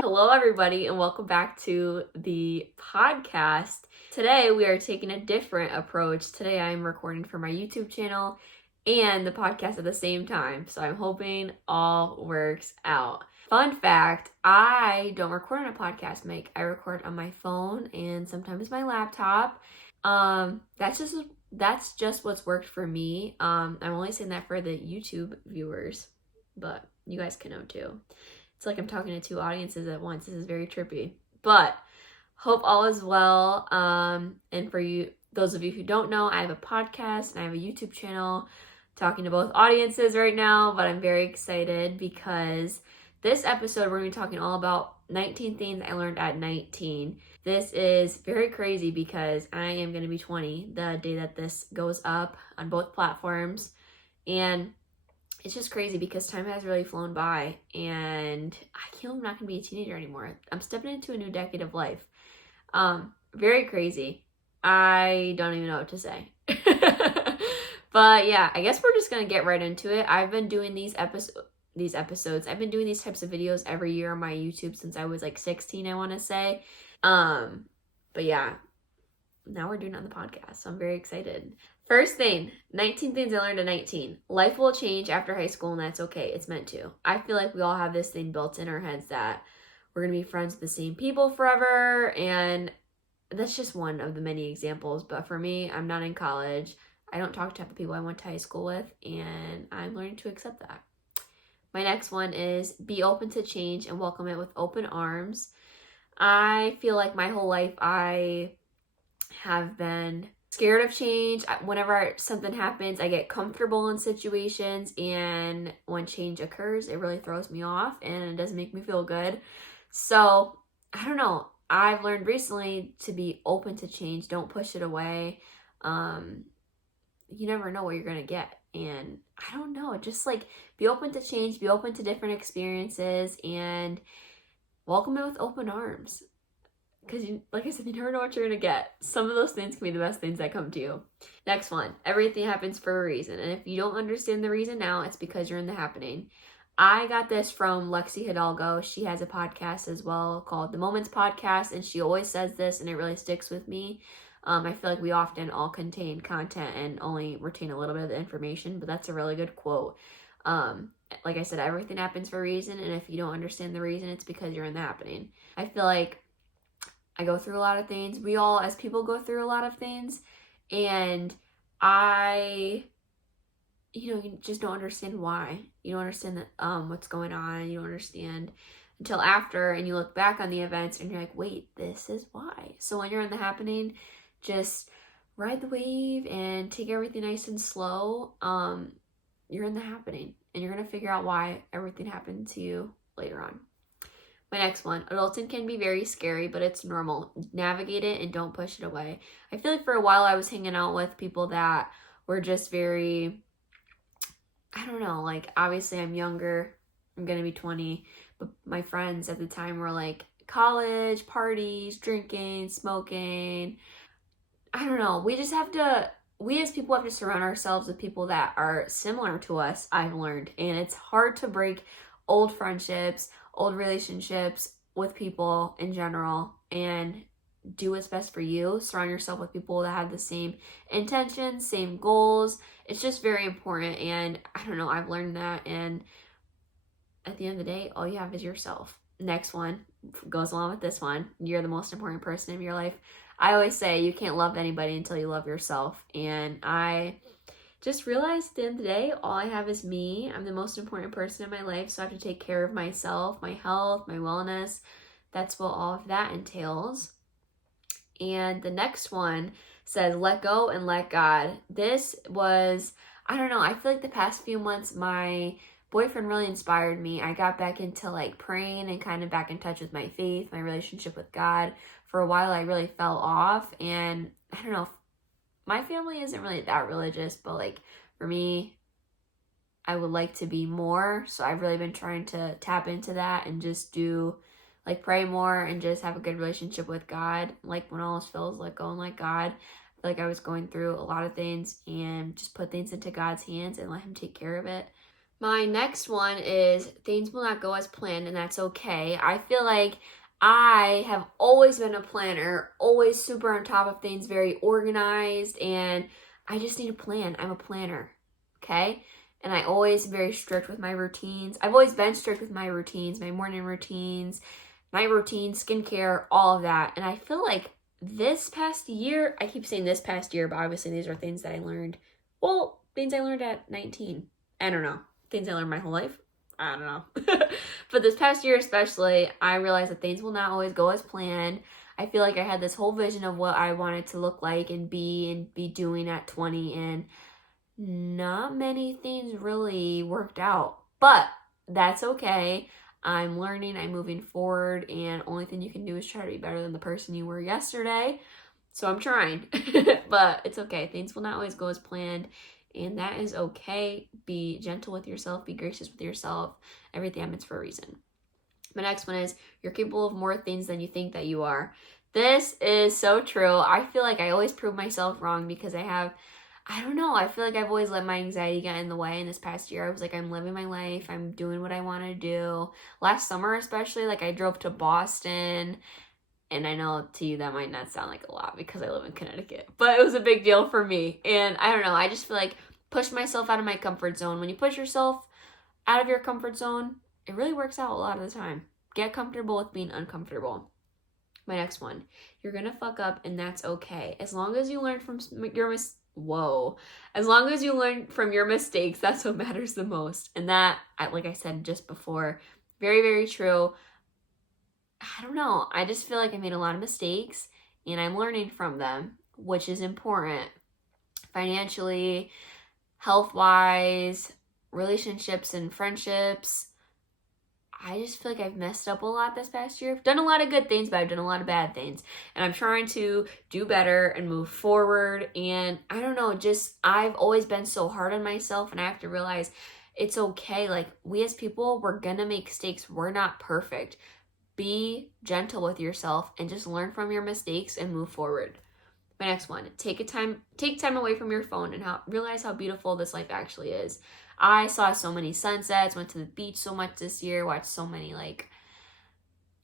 Hello, everybody, and welcome back to the podcast. Today, we are taking a different approach. Today, I'm recording for my YouTube channel and the podcast at the same time, so I'm hoping all works out. Fun fact, I don't record on a podcast mic. I record on my phone and sometimes my laptop. That's just what's worked for me. I'm only saying that for the YouTube viewers, but you guys can know too. It's like I'm talking to two audiences at once. This is very trippy. But hope all is well. And for you, those of you who don't know, I have a podcast and I have a YouTube channel talking to both audiences right now. But I'm very excited because this episode we're going to be talking all about 19 things I learned at 19. This is very crazy because I am going to be 20 the day that this goes up on both platforms. And it's just crazy because time has really flown by and I feel I'm not going to be a teenager anymore. I'm stepping into a new decade of life. Very crazy. I don't even know what to say. But yeah, I guess we're just going to get right into it. I've been doing these episodes. I've been doing these types of videos every year on my YouTube since I was like 16, I want to say. But yeah, now we're doing it on the podcast, so I'm very excited. First thing, 19 things I learned at 19. Life will change after high school, and that's okay. It's meant to. I feel like we all have this thing built in our heads that we're going to be friends with the same people forever, and that's just one of the many examples. But for me, I'm not in college. I don't talk to the people I went to high school with, and I'm learning to accept that. My next one is be open to change and welcome it with open arms. I feel like my whole life I have been scared of change. Whenever something happens, I get comfortable in situations, and when change occurs, it really throws me off and it doesn't make me feel good. So, I don't know. I've learned recently to be open to change. Don't push it away. You never know what you're going to get. And I don't know, just like be open to change, be open to different experiences, and welcome it with open arms. Because, like I said, you never know what you're going to get. Some of those things can be the best things that come to you. Next one, everything happens for a reason. And if you don't understand the reason now, it's because you're in the happening. I got this from Lexi Hidalgo. She has a podcast as well called The Moments Podcast. And she always says this, and it really sticks with me. I feel like we often all contain content and only retain a little bit of the information. But that's a really good quote. Like I said, everything happens for a reason. And if you don't understand the reason, it's because you're in the happening. I feel like I go through a lot of things. We all, as people, go through a lot of things. And you just don't understand why. You don't understand that, what's going on. You don't understand until after. And you look back on the events and you're like, wait, this is why. So when you're in the happening, just ride the wave and take everything nice and slow. You're in the happening. And you're going to figure out why everything happened to you later on. My next one, adulting can be very scary, but it's normal. Navigate it and don't push it away. I feel like for a while I was hanging out with people that were just very, I don't know, like obviously I'm younger, I'm going to be 20, but my friends at the time were like college, parties, drinking, smoking. I don't know, we as people have to surround ourselves with people that are similar to us, I've learned. And it's hard to break old friendships, old relationships with people in general, and do what's best for you. Surround yourself with people that have the same intentions, same goals. It's just very important. And I don't know, I've learned that. And at the end of the day, all you have is yourself. Next one goes along with this one. You're the most important person in your life. I always say you can't love anybody until you love yourself. And I just realized at the end of the day, all I have is me. I'm the most important person in my life, so I have to take care of myself, my health, my wellness. That's what all of that entails. And the next one says, let go and let God. This was, I don't know, I feel like the past few months, my boyfriend really inspired me. I got back into like praying and kind of back in touch with my faith, my relationship with God. For a while, I really fell off, and I don't know, my family isn't really that religious, but like for me, I would like to be more. So I've really been trying to tap into that and just do like pray more and just have a good relationship with God. Like when all else fails, let go and let God. I feel like I was going through a lot of things and just put things into God's hands and let him take care of it. My next one is things will not go as planned, and that's okay. I feel like I have always been a planner, always super on top of things, very organized, and I just need a plan. I'm a planner, okay? And I always very strict with my routines. I've always been strict with my routines, my morning routines, night routines, skincare, all of that. And I feel like this past year, I keep saying this past year, but obviously these are things that I learned. Well, things I learned at 19. I don't know. Things I learned my whole life. I don't know. But this past year especially, I realized that things will not always go as planned. I feel like I had this whole vision of what I wanted to look like and be doing at 20, and not many things really worked out. But that's okay. I'm learning, I'm moving forward, and only thing you can do is try to be better than the person you were yesterday. So I'm trying. But it's okay. Things will not always go as planned. And that is okay. Be gentle with yourself. Be gracious with yourself. Everything happens for a reason. My next one is you're capable of more things than you think that you are. This is so true. I feel like I always prove myself wrong because I don't know. I feel like I've always let my anxiety get in the way. And this past year, I was like, I'm living my life. I'm doing what I want to do. Last summer, especially, like I drove to Boston. And I know to you that might not sound like a lot because I live in Connecticut, but it was a big deal for me. And I don't know, I just feel like push myself out of my comfort zone. When you push yourself out of your comfort zone, it really works out a lot of the time. Get comfortable with being uncomfortable. My next one, you're gonna fuck up and that's okay. As long as you learn from as long as you learn from your mistakes, that's what matters the most. And that, like I said just before, very, very true. I don't know. I just feel like I made a lot of mistakes and I'm learning from them, which is important. Financially, health-wise, relationships and friendships. I just feel like I've messed up a lot this past year. I've done a lot of good things, but I've done a lot of bad things. And I'm trying to do better and move forward. And I don't know, just I've always been so hard on myself, and I have to realize it's okay. Like, we as people, we're gonna make mistakes. We're not perfect. Be gentle with yourself and just learn from your mistakes and move forward. My next one, take time away from your phone and realize how beautiful this life actually is. I saw so many sunsets, went to the beach so much this year, watched so many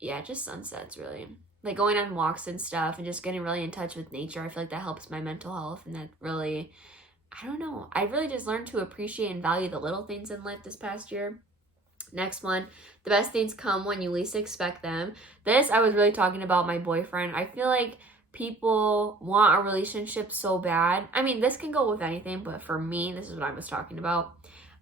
just sunsets really. Like going on walks and stuff and just getting really in touch with nature. I feel like that helps my mental health, and that really, I don't know. I really just learned to appreciate and value the little things in life this past year. Next one, the best things come when you least expect them. This, I was really talking about my boyfriend. I feel like people want a relationship so bad. I mean, this can go with anything, but for me, this is what I was talking about.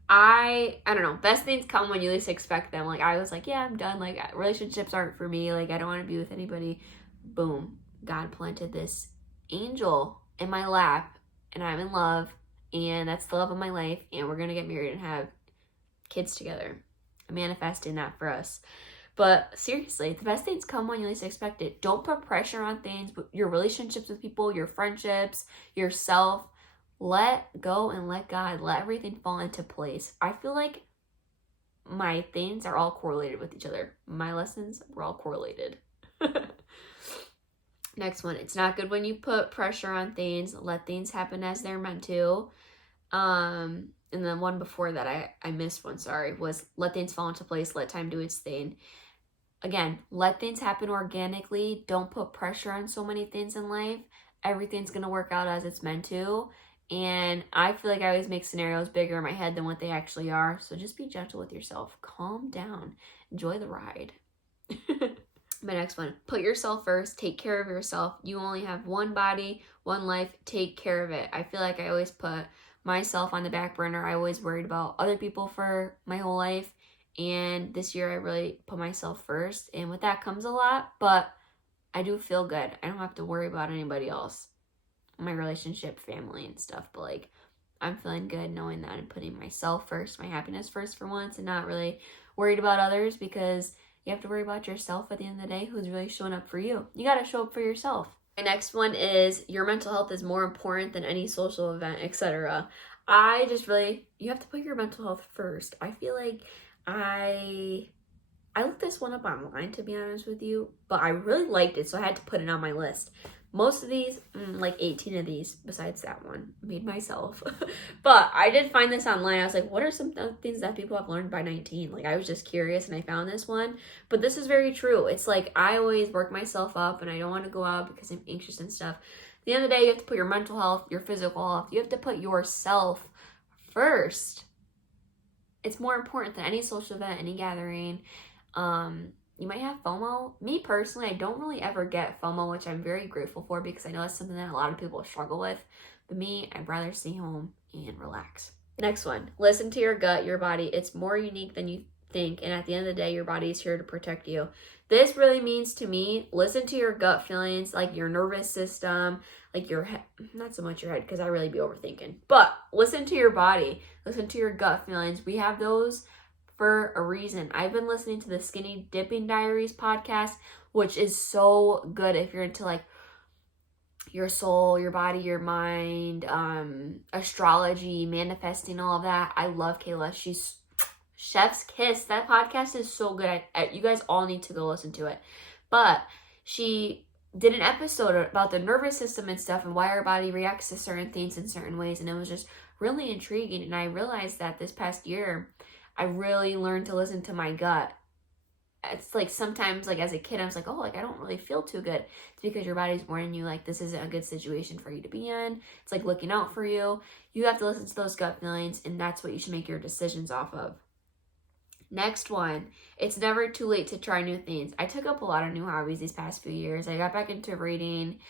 I don't know. Best things come when you least expect them. Like, I was like, yeah, I'm done. Like, relationships aren't for me. Like, I don't want to be with anybody. Boom. God planted this angel in my lap, and I'm in love, and that's the love of my life, and we're going to get married and have kids together. I'm manifesting that for us. But seriously, the best things come when you least expect it. Don't put pressure on things, your relationships with people, your friendships, yourself. Let go and let God. Let everything fall into place. I feel like my things are all correlated with each other. My lessons were all correlated. Next one. It's not good when you put pressure on things. Let things happen as they're meant to. And then one before that, I missed one, sorry, was let things fall into place. Let time do its thing. Again, let things happen organically. Don't put pressure on so many things in life. Everything's going to work out as it's meant to. And I feel like I always make scenarios bigger in my head than what they actually are. So just be gentle with yourself. Calm down. Enjoy the ride. My next one, put yourself first. Take care of yourself. You only have one body, one life. Take care of it. I feel like I always put myself on the back burner. I always worried about other people for my whole life. And this year I really put myself first. And with that comes a lot. But I do feel good. I don't have to worry about anybody else. My relationship, family, and stuff. But like, I'm feeling good knowing that I'm putting myself first, my happiness first for once, and not really worried about others, because you have to worry about yourself at the end of the day. Who's really showing up for you? You got to show up for yourself. My next one is your mental health is more important than any social event, etc. You have to put your mental health first. I feel like I looked this one up online, to be honest with you, but I really liked it, so I had to put it on my list. Most of these, like 18 of these, besides that one, made myself. But I did find this online. I was like, what are some things that people have learned by 19? Like, I was just curious and I found this one. But this is very true. It's like, I always work myself up and I don't want to go out because I'm anxious and stuff. At the end of the day, you have to put your mental health, your physical health, you have to put yourself first. It's more important than any social event, any gathering. You might have FOMO. Me personally, I don't really ever get FOMO, which I'm very grateful for because I know that's something that a lot of people struggle with. But me, I'd rather stay home and relax. Next one, listen to your gut, your body. It's more unique than you think. And at the end of the day, your body is here to protect you. This really means to me, listen to your gut feelings, like your nervous system, like your head, not so much your head because I really be overthinking. But listen to your body. Listen to your gut feelings. We have those for a reason. I've been listening to the Skinny Dipping Diaries podcast, which is so good if you're into like your soul, your body, your mind, astrology, manifesting, all of that. I love Kayla. She's Chef's Kiss. That podcast is so good. You guys all need to go listen to it. But she did an episode about the nervous system and stuff and why our body reacts to certain things in certain ways. And it was just really intriguing. And I realized that this past year, I really learned to listen to my gut. It's like sometimes, like as a kid, I was like, oh, like I don't really feel too good. It's because your body's warning you, like this isn't a good situation for you to be in. It's like looking out for you. You have to listen to those gut feelings, and that's what you should make your decisions off of. Next one, it's never too late to try new things. I took up a lot of new hobbies these past few years. I got back into reading,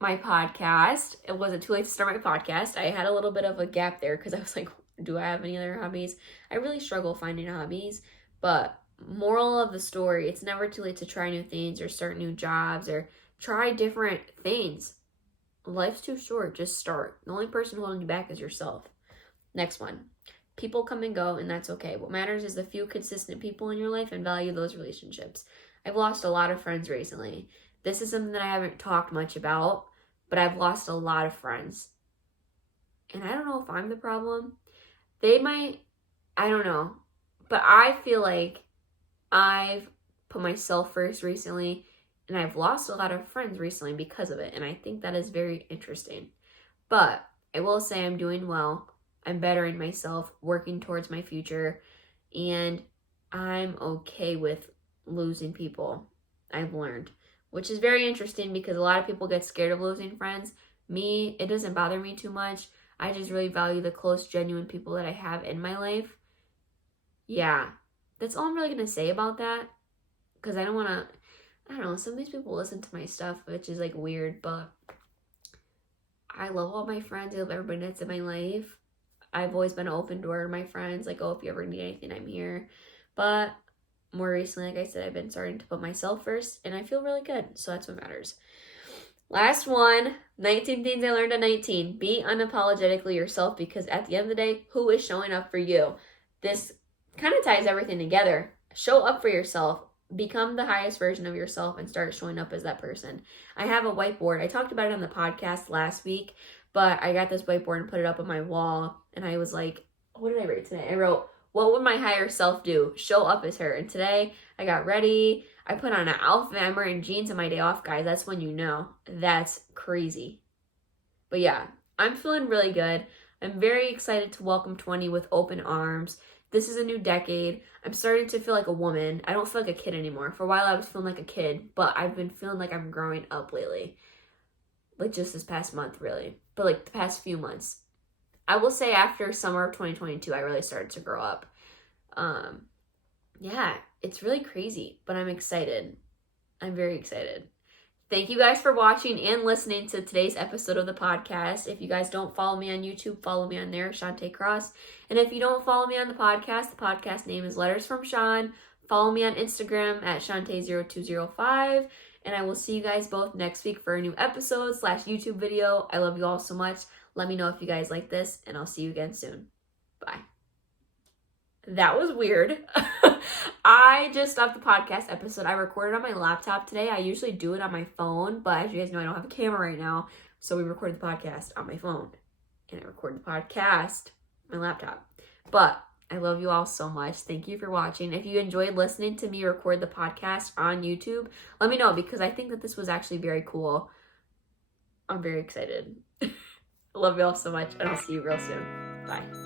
my podcast. It wasn't too late to start my podcast. I had a little bit of a gap there because I was like, do I have any other hobbies? I really struggle finding hobbies. But moral of the story, it's never too late to try new things or start new jobs or try different things. Life's too short. Just start. The only person holding you back is yourself. Next one. People come and go, and that's okay. What matters is the few consistent people in your life and value those relationships. I've lost a lot of friends recently. This is something that I haven't talked much about, but I've lost a lot of friends. And I don't know if I'm the problem. They might, I don't know. But I feel like I've put myself first recently, and I've lost a lot of friends recently because of it. And I think that is very interesting. But I will say I'm doing well. I'm bettering myself, working towards my future, and I'm okay with losing people. I've learned, which is very interesting because a lot of people get scared of losing friends. Me, it doesn't bother me too much. I just really value the close, genuine people that I have in my life. Yeah, that's all I'm really going to say about that because I don't want to, I don't know, some of these people listen to my stuff, which is like weird, but I love all my friends. I love everybody that's in my life. I've always been an open door to my friends. Like, oh, if you ever need anything, I'm here. But more recently, like I said, I've been starting to put myself first, and I feel really good. So that's what matters. Last one, 19 things I learned at 19. Be unapologetically yourself because at the end of the day, who is showing up for you? This kind of ties everything together. Show up for yourself. Become the highest version of yourself and start showing up as that person. I have a whiteboard. I talked about it on the podcast last week, but I got this whiteboard and put it up on my wall. And I was like, what did I write today? I wrote, what would my higher self do? Show up as her. And today I got ready. I put on an outfit. I'm wearing jeans on my day off, guys. That's when you know. That's crazy. But yeah, I'm feeling really good. I'm very excited to welcome 20 with open arms. This is a new decade. I'm starting to feel like a woman. I don't feel like a kid anymore. For a while I was feeling like a kid, but I've been feeling like I'm growing up lately. Like just this past month, really. But like the past few months. I will say after summer of 2022, I really started to grow up. Yeah, it's really crazy, but I'm excited. I'm very excited. Thank you guys for watching and listening to today's episode of the podcast. If you guys don't follow me on YouTube, follow me on there, Shantae Cross. And if you don't follow me on the podcast name is Letters from Shon. Follow me on Instagram at Shantae0205. And I will see you guys both next week for a new episode / YouTube video. I love you all so much. Let me know if you guys like this, and I'll see you again soon. Bye. That was weird. I just stopped the podcast episode. I recorded on my laptop today. I usually do it on my phone, but as you guys know, I don't have a camera right now. So we recorded the podcast on my phone. And I recorded the podcast on my laptop. But I love you all so much. Thank you for watching. If you enjoyed listening to me record the podcast on YouTube, let me know because I think that this was actually very cool. I'm very excited. I love you all so much, and I'll see you real soon. Bye.